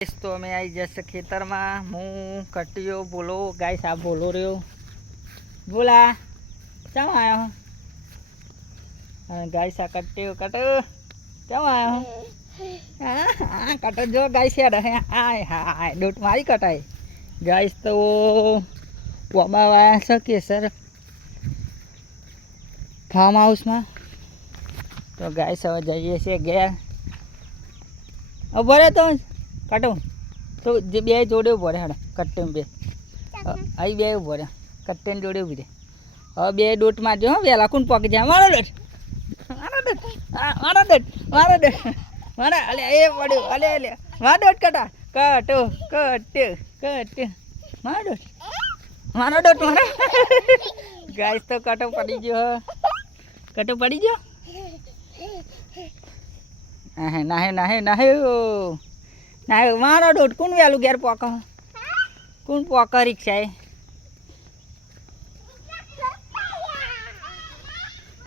तो मैं आई जैसे खेतर में हूँ कटियो बोलो गाइस आप बोलो रहे हो बोला क्या आया हूँ गाइस आ कटियो कटो क्या आया हूँ हाँ कटो जो गाइस यार है आए हाय डोट मारी कटाई गाइस तो वमा आया सके सर फार्म हाउस में तो गाइस હવે જઈએ છીએ ગયા બરે તો કાટો તો જે બે જોડે ઉભો રહે હેડે કટ્ટે બે અહીં બે ઉભો રહે કટ્ટે જોડે ઉભી રહે હવે બે ડોટ મારજો હો વહેલા કોણ પગ જાય મારો ડોટ મારો ડોટ મારો ડોટ મારો ડોટ મારા અલે એ પડ્યો અલે અલે મારો ડોટ કટા કટો કટ કટ મારો ડોટ મારો ગાઈસ તો કટો પડી ગયો કટો પડી ગયો નાહે નાહે નાહે નાહે મારો ડોટ કોણ વેલું ઘેર પોક કોણ પોક રિક્ષાએ